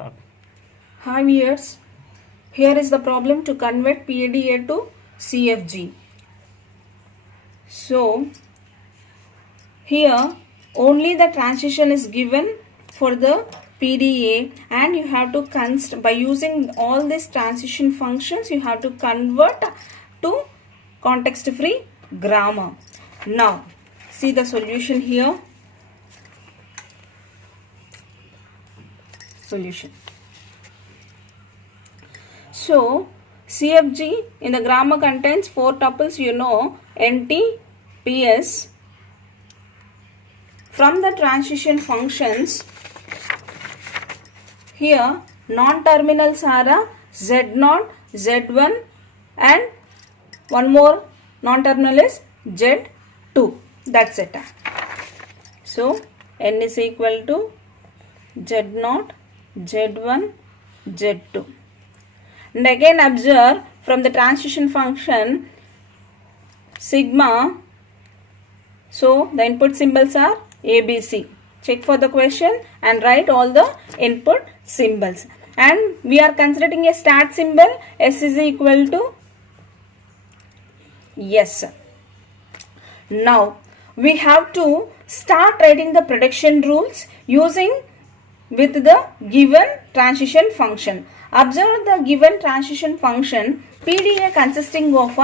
Start. Hi viewers, here is the problem to convert PDA to CFG. So here only the transition is given for the PDA and you have to by using all these transition functions you have to convert to context free grammar. Now see the solution here. Solution. So CFG in the grammar contains 4 tuples, NT, PS. From the transition functions, here non-terminals are Z0, Z1 and one more non-terminal is Z2. That's it. So N is equal to Z0, Z1, Z2. And again observe from the transition function sigma. So the input symbols are ABC. Check for the question and write all the input symbols. And we are considering a start symbol. S is equal to yes. Now we have to start writing the prediction rules using with the given transition function. Observe the given transition function PDA consisting of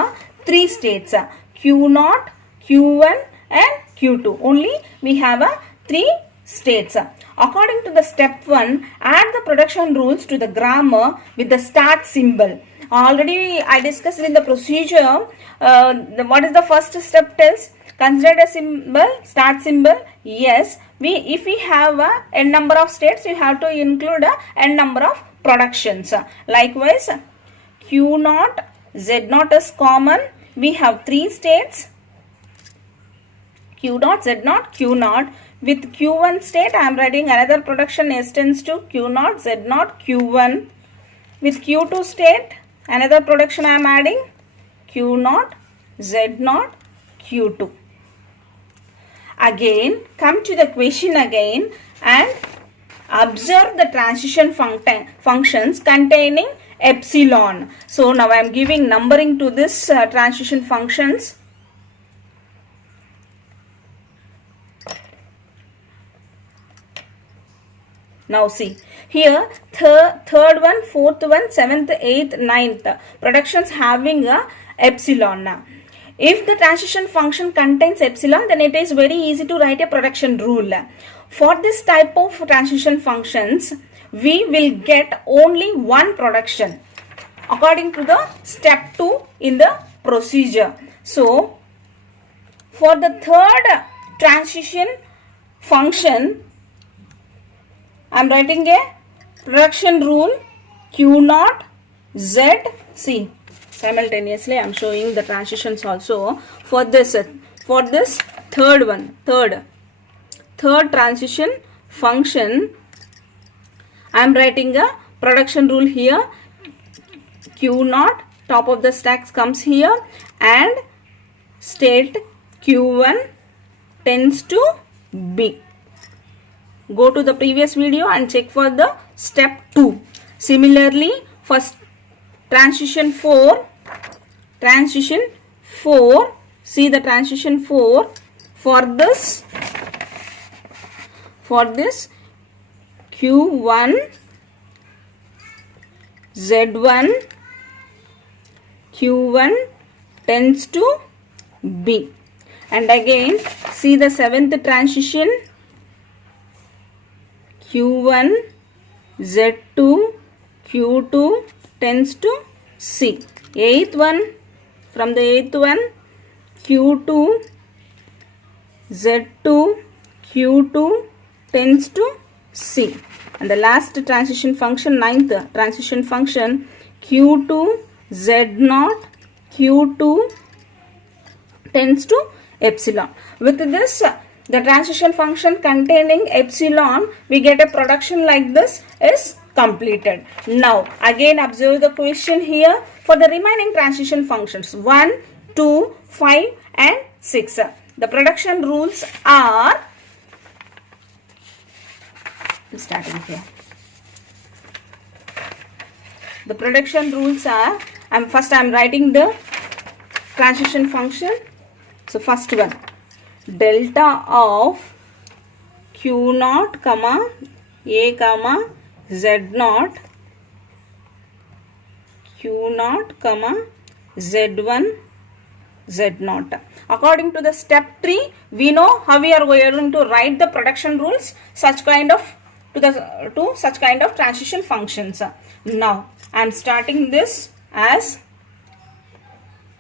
3 states Q0, Q1 and Q2. Only we have 3 states. According to the step 1, add the production rules to the grammar with the start symbol. Already I discussed in the procedure what is the first step tells. Consider a symbol, start symbol. Yes, if we have n number of states, you have to include n number of productions. Likewise, Q0, Z0 is common. We have 3 states. Q0, Z0, Q0. With Q1 state, I am writing another production S tends to Q0, Z0, Q1. With Q2 state, another production I am adding Q0, Z0, Q2. Again, come to the question again and observe the transition functions containing epsilon. So now I am giving numbering to this transition functions. Now see, here third one, fourth one, 7th, 8th, 9th productions having a epsilon. If the transition function contains epsilon, then it is very easy to write a production rule. For this type of transition functions, we will get only one production according to the step 2 in the procedure. So, for the third transition function, I am writing a production rule Q0 Z. See, simultaneously I am showing the transitions also for this third transition function. I am writing a production rule here. Q0 top of the stacks comes here and state Q1 tends to B. Go to the previous video and check for the step 2. Similarly, for transition 4, see the transition 4 for this Q1, Z1, Q1 tends to B. And again, see the 7th transition Q1, Z2, Q2 tends to C. 8th one, from the 8th one, Q2, Z2, Q2 tends to C. And the last transition function, 9th transition function, Q2, Z0, Q2 tends to epsilon. With this, the transition function containing epsilon, we get a production like this is completed. Now, again observe the question here for the remaining transition functions 1, 2, 5 and 6. The production rules are, starting here. the prediction rules are, I'm writing the transition function. So first one, delta of q naught comma a comma z naught, q naught comma z1 z naught. According to the step 3, we know how we are going to write the production rules such kind of to such kind of transition functions. Now I am starting this as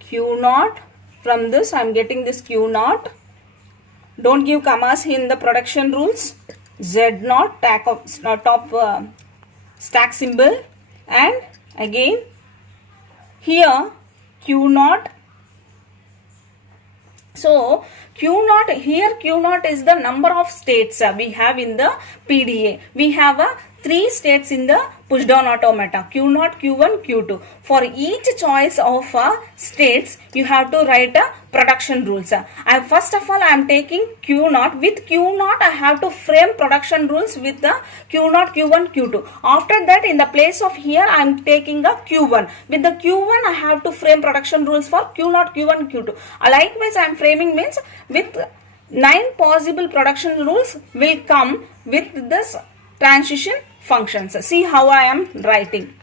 q naught. From this I am getting this q naught. Don't give commas in the production rules. Z naught top stack symbol, and again here q naught. So q naught, here q naught is the number of states we have in the PDA. We have 3 states in the push down automata, q naught, q1, q2. For each choice of states, you have to write production rules. First of all, I am taking q naught. With q naught, I have to frame production rules with the q naught, q1, q2. After that, in the place of here, I am taking a q1. With the q1, I have to frame production rules for q naught, q1, q2. Likewise, I am framing means with 9 possible production rules will come with this transition functions. See how I am writing.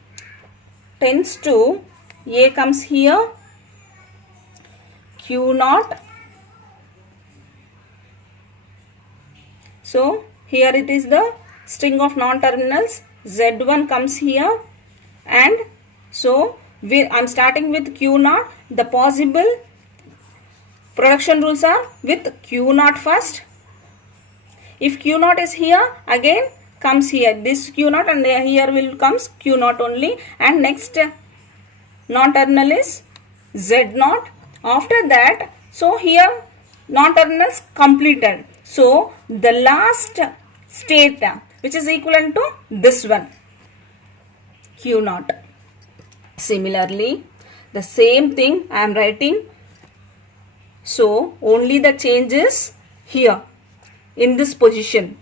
Tends to a comes here, q naught. So here it is the string of non-terminals. Z1 comes here, and so I am starting with q naught. The possible production rules are with q naught first. If q naught is here, again comes here this q naught, and here will comes q naught only, and next non-terminal is z naught. After that, so here non-terminals completed. So the last state which is equivalent to this one, q naught. Similarly, the same thing I am writing. So only the change is here in this position.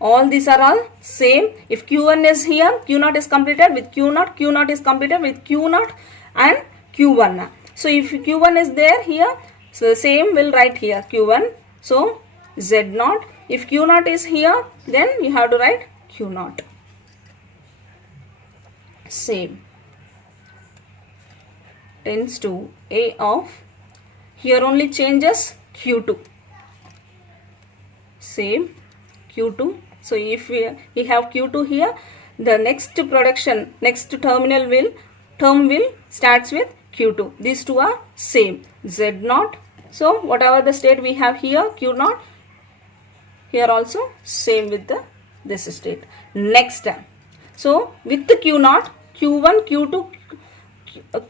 All these are all same. If q1 is here, q naught is completed with q naught, q naught is completed with q naught and q1. So if q1 is there here, so the same will write here q1. So z naught. If q naught is here, then you have to write q naught. Same. Tends to a of, here only changes q2. Same q2. So if we have q2 here, the next term will starts with q2. These two are same. Z naught. So whatever the state we have here, q naught, here also same with this state. Next, so with the q naught, q1, q2,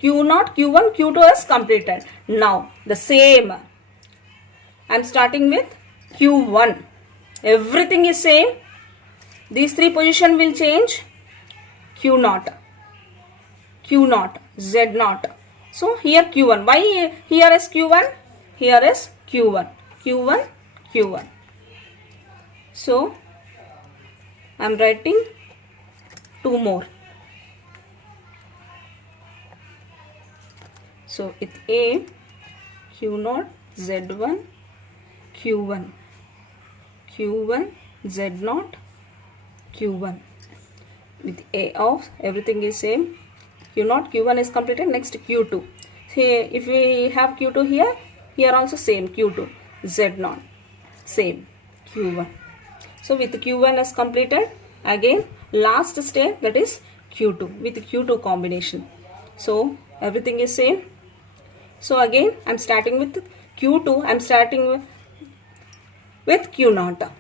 q naught, q1, q2 is completed. Now the same, I am starting with q1. Everything is same. These 3 position will change. Q naught, Z naught. So here q1. Why here is q1? Here is q1. q1, q1. So I am writing 2 more. So it's a, q naught, z1, q1, q1, z naught, q1. With a of, everything is same. q naught, q1 is completed. Next q2. Here if we have q2 here, here also same q2, z naught, same q1. So with q1 is completed, again last state, that is q2 with q2 combination. So everything is same. So again I am starting with q2. I am starting with q naught,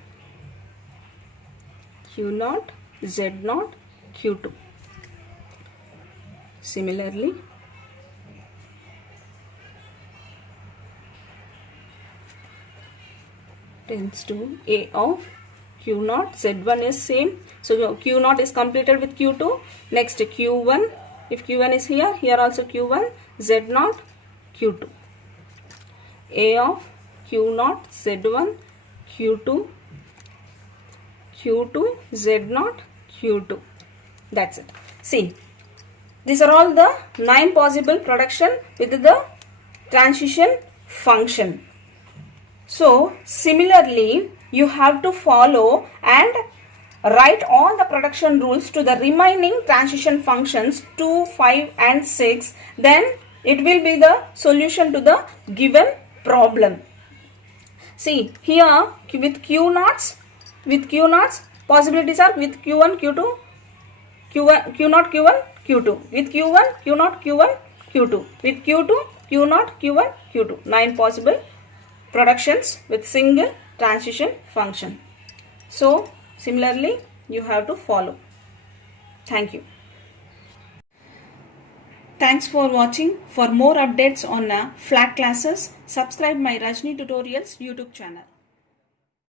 z naught, q2. Similarly, tends to a of q naught, z1 is same. So q naught is completed with q2. Next q1. If q1 is here, here also q1, z naught, q2. A of q naught, z1, q2, q2, z naught, q2. That's it. See, These are all the 9 possible production with the transition function. So similarly you have to follow and write all the production rules to the remaining transition functions 2, 5 and 6. Then it will be the solution to the given problem. See here with Q naughts possibilities are with Q1, Q2, Q1, Q0, Q1, Q2, with Q1, Q0, Q1, Q2, with Q2, Q0, Q1, Q2. 9 possible productions with single transition function. So similarly you have to follow. Thank you. Thanks for watching. For more updates on flat classes, subscribe my Rajni Tutorials YouTube channel.